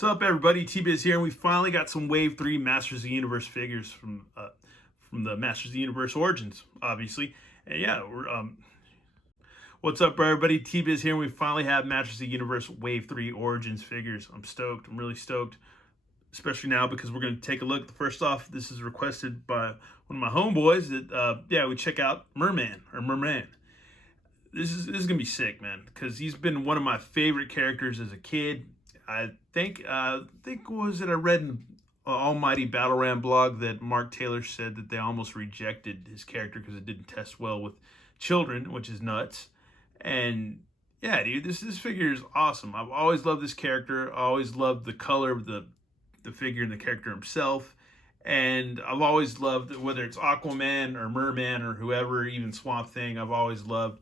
What's up, everybody? T-Biz here, and we finally got some Wave 3 Masters of the Universe figures from the Masters of the Universe Origins, obviously. And yeah, what's up, everybody? T-Biz here, and we finally have Masters of the Universe Wave 3 Origins figures. I'm stoked. I'm really stoked, especially now because we're going to take a look. First off, this is requested by one of my homeboys that, we check out Merman, or Merman. This is going to be sick, man, because he's been one of my favorite characters as a kid. I think I read in Almighty Battle Ram blog that Mark Taylor said that they almost rejected his character because it didn't test well with children, which is nuts. And yeah, dude, this figure is awesome. I've always loved this character. I always loved the color of the figure and the character himself. And I've always loved, whether it's Aquaman or Merman or whoever, even Swamp Thing, I've always loved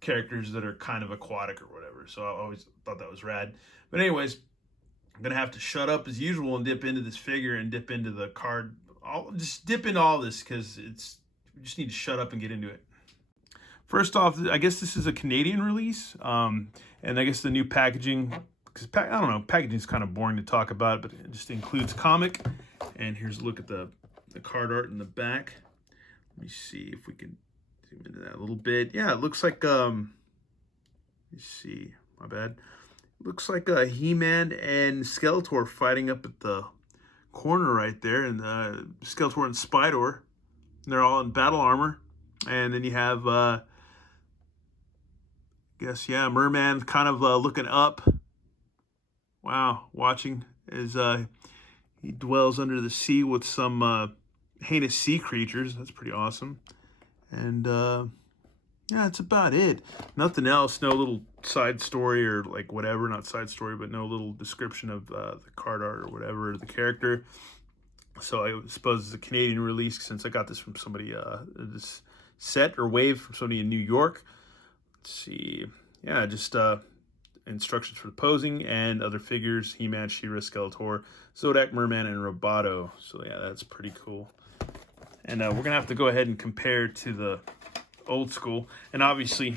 characters that are kind of aquatic or whatever. So I always thought that was rad. But anyways, I'm gonna have to shut up as usual and dip into this figure and dip into the card. I'll just dip into all this because we just need to shut up and get into it. First off, I guess this is a Canadian release, and I guess the new packaging, because I don't know, packaging is kind of boring to talk about, but it just includes comic. And here's a look at the card art in the back. Let me see if we can zoom into that a little bit. Yeah, it looks like let me see, my bad. Looks like He-Man and Skeletor fighting up at the corner right there, and Skeletor and Spydor. They're all in battle armor, and then you have, Merman kind of looking up. Wow, watching as he dwells under the sea with some heinous sea creatures. That's pretty awesome. And yeah, that's about it. Nothing else. No little side story or like whatever. Not side story, but no little description of the card art or whatever, the character. So I suppose it's a Canadian release since I got this from somebody, this set or wave from somebody in New York. Let's see. Yeah, just instructions for the posing and other figures. He-Man, She-Ra, Skeletor, Zodak, Merman, and Roboto. So yeah, that's pretty cool. And we're going to have to go ahead and compare to the old school. And obviously,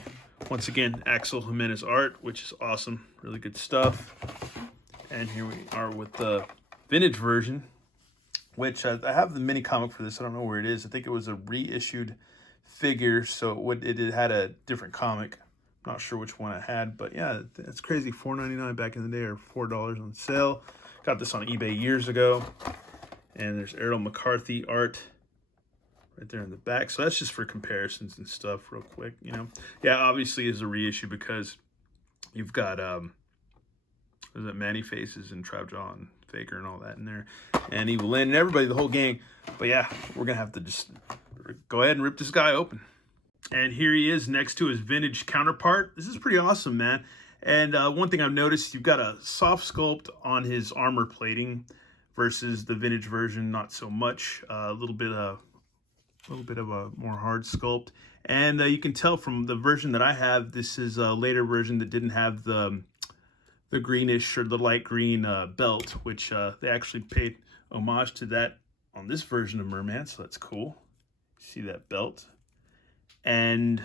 once again, Axel Jimenez art, which is awesome. Really good stuff. And here we are with the vintage version, which I have the mini comic for this. I don't know where it is. I think it was a reissued figure, so it had a different comic. I'm not sure which one I had, but yeah, that's crazy. $4.99 back in the day, or $4 on sale. Got this on eBay years ago. And there's Errol McCarthy art right there in the back. So that's just for comparisons and stuff real quick, you know. Yeah, obviously is a reissue because you've got Manny Faces and Trapjaw and Faker and all that in there. And Evil Lynn and everybody, the whole gang. But yeah, we're going to have to just go ahead and rip this guy open. And here he is next to his vintage counterpart. This is pretty awesome, man. And one thing I've noticed, you've got a soft sculpt on his armor plating versus the vintage version, not so much. A little bit of a more hard sculpt. And you can tell from the version that I have, this is a later version that didn't have the greenish or the light green belt, which they actually paid homage to that on this version of Merman, so that's cool. See that belt? And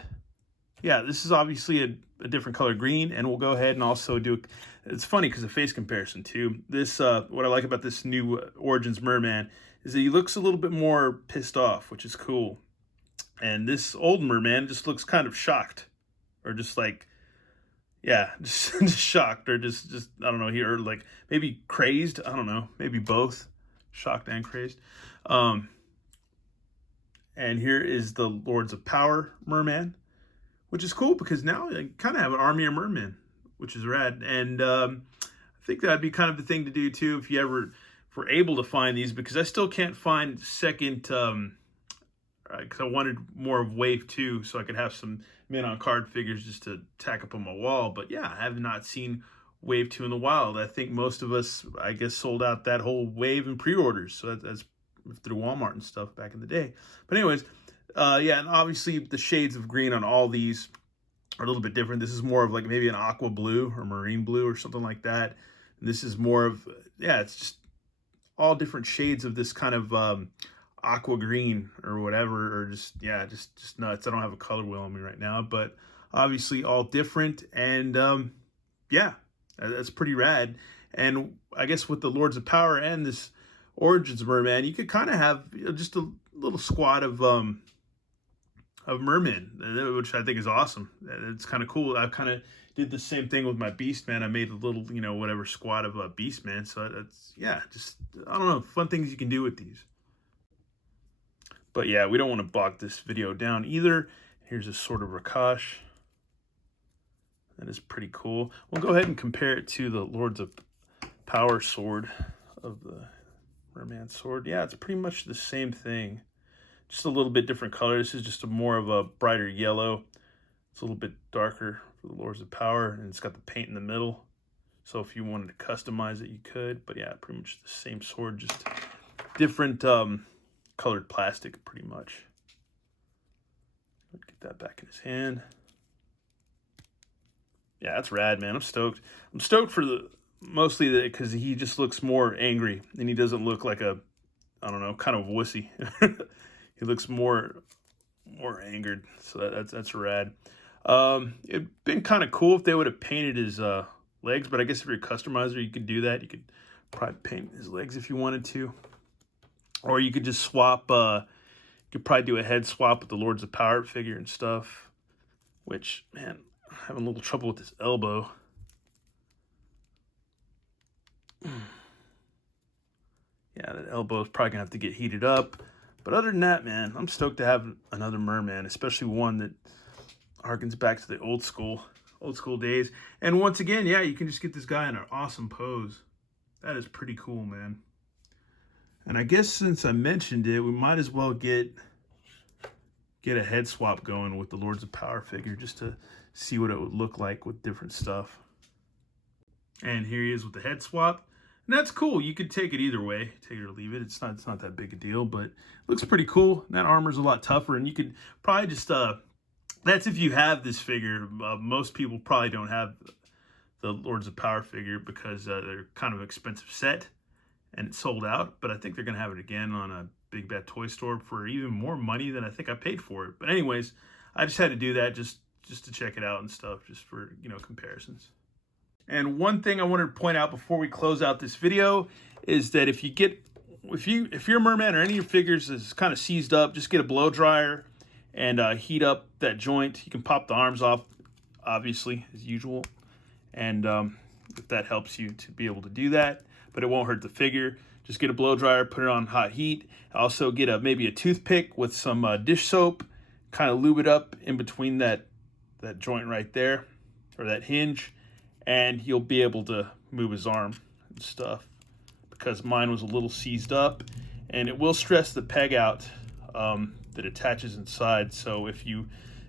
yeah, this is obviously a different color green, and we'll go ahead and also do, it's funny because of face comparison too. This, what I like about this new Origins Merman is that he looks a little bit more pissed off, which is cool. And this old Merman just looks kind of shocked, or just like, yeah, just shocked, or just I don't know, or like maybe crazed. I don't know, maybe both, shocked and crazed. And here is the Lords of Power Merman, which is cool because now I kind of have an army of mermen, which is rad. And I think that'd be kind of the thing to do too if you ever were able to find these, because I still can't find second, because I wanted more of Wave 2 so I could have some men on card figures just to tack up on my wall. But yeah, I have not seen Wave 2 in the wild. I think most of us, I guess, sold out that whole wave in pre-orders. So that's through Walmart and stuff back in the day. But anyways, yeah, and obviously the shades of green on all these are a little bit different. This is more of like maybe an aqua blue or marine blue or something like that. And this is more of, yeah, it's just all different shades of this kind of aqua green or whatever, or just, yeah, just nuts. I don't have a color wheel on me right now, but obviously all different. And yeah, that's pretty rad. And I guess with the Lords of Power and this Origins Merman, you could kind of have, you know, just a little squad of Merman, which I think is awesome. It's kind of cool. I kind of did the same thing with my Beastman. I made a little, you know, whatever squad of Beastman. So that's, yeah, just, I don't know, fun things you can do with these. But yeah, we don't want to bog this video down either. Here's a sort of Rakash. That is pretty cool. We'll go ahead and compare it to the Lords of Power sword of the Merman sword. Yeah, it's pretty much the same thing. Just a little bit different color. This is just more of a brighter yellow. It's a little bit darker for the Lords of Power, and it's got the paint in the middle. So if you wanted to customize it, you could. But yeah, pretty much the same sword, just different colored plastic, pretty much. Get that back in his hand. Yeah, that's rad, man. I'm stoked. I'm stoked for mostly because he just looks more angry, and he doesn't look like a, I don't know, kind of wussy. He looks more angered, so that's rad. It'd been kind of cool if they would have painted his legs, but I guess if you're a customizer, you could do that. You could probably paint his legs if you wanted to, or you could just swap. You could probably do a head swap with the Lords of Power figure and stuff. Which, man, I'm having a little trouble with this elbow. Yeah, that elbow is probably gonna have to get heated up. But other than that, man, I'm stoked to have another Merman, especially one that harkens back to the old school days. And once again, yeah, you can just get this guy in an awesome pose. That is pretty cool, man. And I guess since I mentioned it, we might as well get a head swap going with the Lords of Power figure just to see what it would look like with different stuff. And here he is with the head swap. And that's cool. You could take it either way, take it or leave it. It's not that big a deal, but it looks pretty cool. That armor's a lot tougher, and you could probably just that's if you have this figure. Most people probably don't have the Lords of Power figure because they're kind of expensive set, and it's sold out. But I think they're gonna have it again on a Big Bad Toy Store for even more money than I think I paid for it. But anyways, I just had to do that just to check it out and stuff, just for, you know, comparisons. And one thing I wanted to point out before we close out this video is that if your Merman or any of your figures is kind of seized up, just get a blow dryer and heat up that joint. You can pop the arms off, obviously, as usual. And if that helps you to be able to do that, but it won't hurt the figure. Just get a blow dryer, put it on hot heat. Also get maybe a toothpick with some dish soap, kind of lube it up in between that joint right there, or that hinge. And you'll be able to move his arm and stuff, because mine was a little seized up, and it will stress the peg out that attaches inside. So if you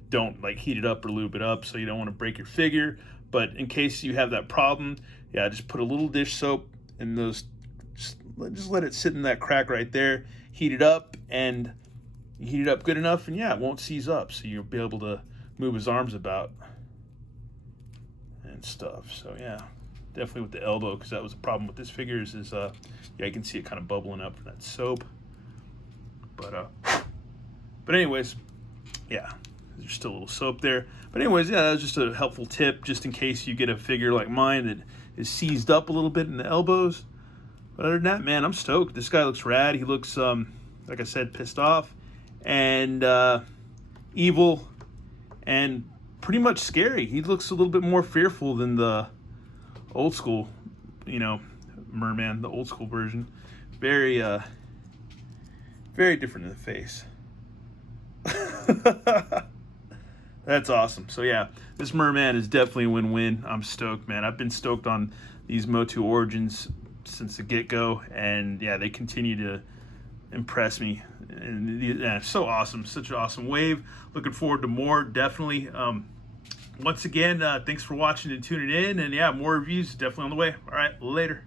don't like heat it up or lube it up, so you don't want to break your figure, but in case you have that problem, yeah, just put a little dish soap in those, just let it sit in that crack right there, heat it up, and you heat it up good enough, and yeah, it won't seize up, so you'll be able to move his arms about and stuff. So yeah, definitely with the elbow, because that was a problem with this figure is yeah, you can see it kind of bubbling up from that soap. But anyways, yeah, there's still a little soap there. But anyways, yeah, that was just a helpful tip, just in case you get a figure like mine that is seized up a little bit in the elbows. But other than that, man, I'm stoked. This guy looks rad. He looks, like I said, pissed off and evil and pretty much scary. He looks a little bit more fearful than the old school, you know, Merman, the old school version. Very different in the face. That's awesome. So yeah, this Merman is definitely a win-win. I'm stoked, man. I've been stoked on these Motu Origins since the get-go, and yeah, they continue to impress me. And yeah, so awesome. Such an awesome wave. Looking forward to more, definitely. Once again, thanks for watching and tuning in, and yeah, more reviews definitely on the way. All right, later.